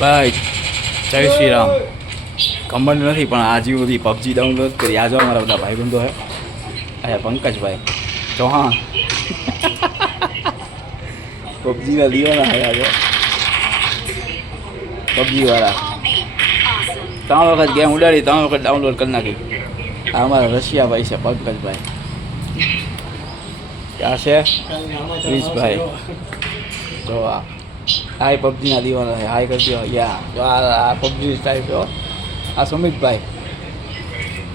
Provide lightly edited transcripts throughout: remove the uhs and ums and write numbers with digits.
ભાઈ જય શ્રી રામ. કમંડ નથી પણ આજે બધી પબજી ડાઉનલોડ કરી. આજે અમારા બધા ભાઈબંધો હે. અહીંયા પંકજભાઈ ચૌહાણ પબજીના દીવાના હે. આજે પબજી વાળા 3 વખત ગેમ ઉડાડી, 3 વખત ડાઉનલોડ કરી નાખી. આ અમારા રશિયાભાઈ છે પંકજભાઈ. આ છે ક્રિશભાઈ. જો હાય પબજીના દીવાના છે. હાય કરી દો યા. જો આ પબજી ટાઈપ જો. આ સુમિતભાઈ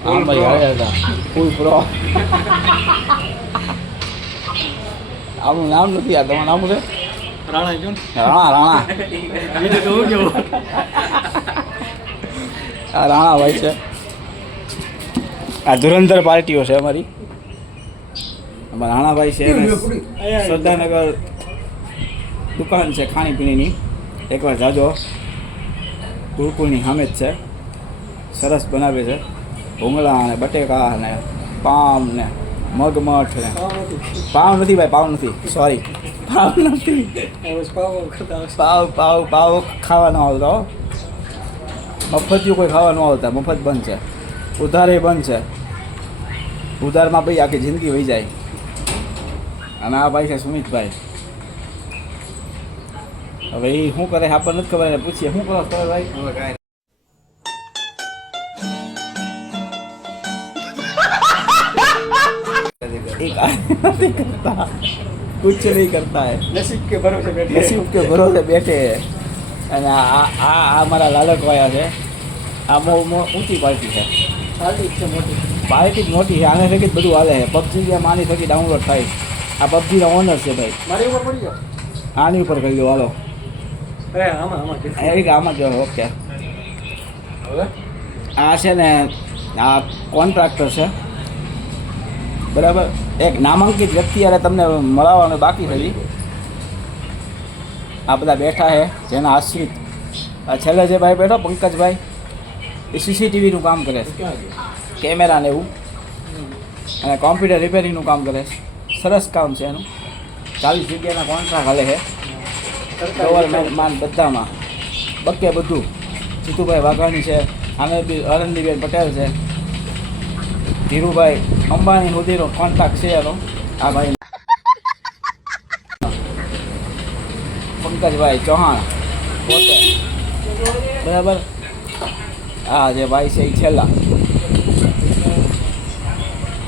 અમારી હારે હતા ફૂલ પ્રો. આમનું નામ નથી. આ તમારું નામ છે રાણા. રાણા આ રાણાભાઈ છે. આ ધુરંધર પાર્ટીઓ છે અમારી. અમારા રાણાભાઈ છે. શ્રદ્ધાનગર દુકાન છે ખાણીપીણીની. એકવાર જાજો. ગુરુકુળની સામે જ છે. સરસ બનાવે છે. ભૂંગળા ને બટેકા ને પામ ને મગમઠ ને પાવ નથી ભાઈ, પાવ નથી, સોરી પાવ નથી. પાવ ખાવા ન આવતા. મફતિયું કોઈ ખાવા ન આવતા. મફત બંધ છે. ઉધારે બંધ છે. ઉધારમાં ભાઈ આખી જિંદગી વહી જાય. અને આ ભાઈ છે સુમિતભાઈ. હવે એ શું કરે આપણને નથી ખબર. પૂછીએ શું કરો ખબર ભાઈ? कुछ नहीं करता है. नसीब के भरोसे बैठे. नसीब के भरोसे बैठे हैं. અને આ મારા લાલકવાયા છે. આ ઊંચી પાર્ટી છે. પાર્ટી જ મોટી છે. આને થકી જ બધું હાલે છે. પબજી ગેમ આની થકી ડાઉનલોડ થાય. આ પબજીના ઓનર છે ભાઈ. મારી ઉપર પડી ગયો. આની ઉપર કરી દો હાલો. આમાં જો. ઓકે આ છે ને આ કોન્ટ્રાક્ટર છે બરાબર. એક નામાંકિત વ્યક્તિ યારે તમને મળવાનું બાકી થઈ. આ બધા બેઠા છે જેના આશ્રિત. આ છેલ્લે જે ભાઈ બેઠો પંકજભાઈ એ સીસીટીવીનું કામ કરે છે. કેમેરા ને એવું અને કોમ્પ્યુટર રિપેરિંગનું કામ કરે છે. સરસ કામ છે એનું. 40 જગ્યાના કોન્ટ્રાક્ટ હાલે છે ગવર્મેન્ટમાં બધામાં. બકે બધું. જીતુભાઈ વાઘાણી છે. આનંદીબેન પટેલ છે. ધીરુભાઈ અંબાણી સુધીનો કોન્ટ્રાક્ટ છે એનો. આ ભાઈ પંકજભાઈ ચૌહાણ પોતે બરાબર. આ જે ભાઈ છે એ છેલ્લા.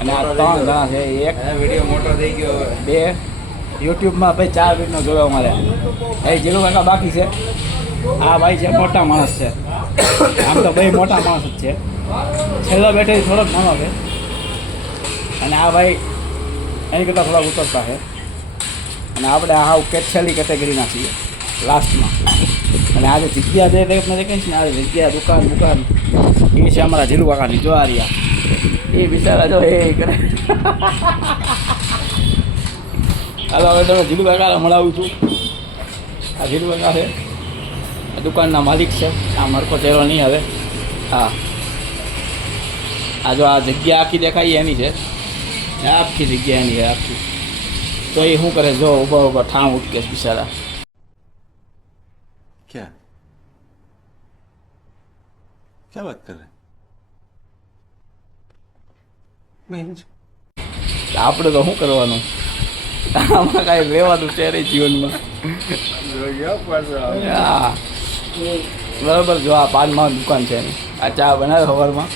અને આ 3 જણા છે. એક વિડીયો મોટો થઈ ગયો. 2 યુટ્યુબમાં ભાઈ 4 વિડીયો જોયો મારે. એ જીલું કાકા બાકી છે. આ ભાઈ છે મોટા માણસ છે. આમ તો ભાઈ મોટા માણસ જ છે. છેલ્લો બેઠે થોડોક નાનો છે. અને આ ભાઈ એની કરતાં થોડા ઉતરતા છે. અને આપણે આ છેલ્લી કેટેગરીના છીએ લાસ્ટમાં. અને આજે જગ્યા જે તમને દેખાય છે ને, આ જગ્યા દુકાન એ છે અમારા જીલુ કાકાની. જો આ રહ્યા એ બિચારા જો એ કરે. હાલો હવે તમે જીલુ કાકાને મળાવું છું. આ જીલુ કાકા છે. આ દુકાનના માલિક છે. આ મરકો ચહેરો નહીં હવે. હા આ જો આ જગ્યા આખી દેખાય એની છે. આખી જગ્યા એની છે આખી. તો એ શું કરે જો ઊભા ઠામ ઉઠકે બિચારા. क्या क्या बात कर रहे हैं? આપણે તો શું કરવાનું? આમાં કાંઈ લેવાનું છે નહીં જીવનમાં. હા બરાબર. જો આ પાનમાં દુકાન છે એની. આ ચા બનાવે સવારમાં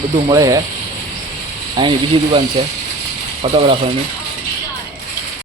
બધું મળે છે. અહીંની બીજી દુકાન છે ફોટોગ્રાફરની.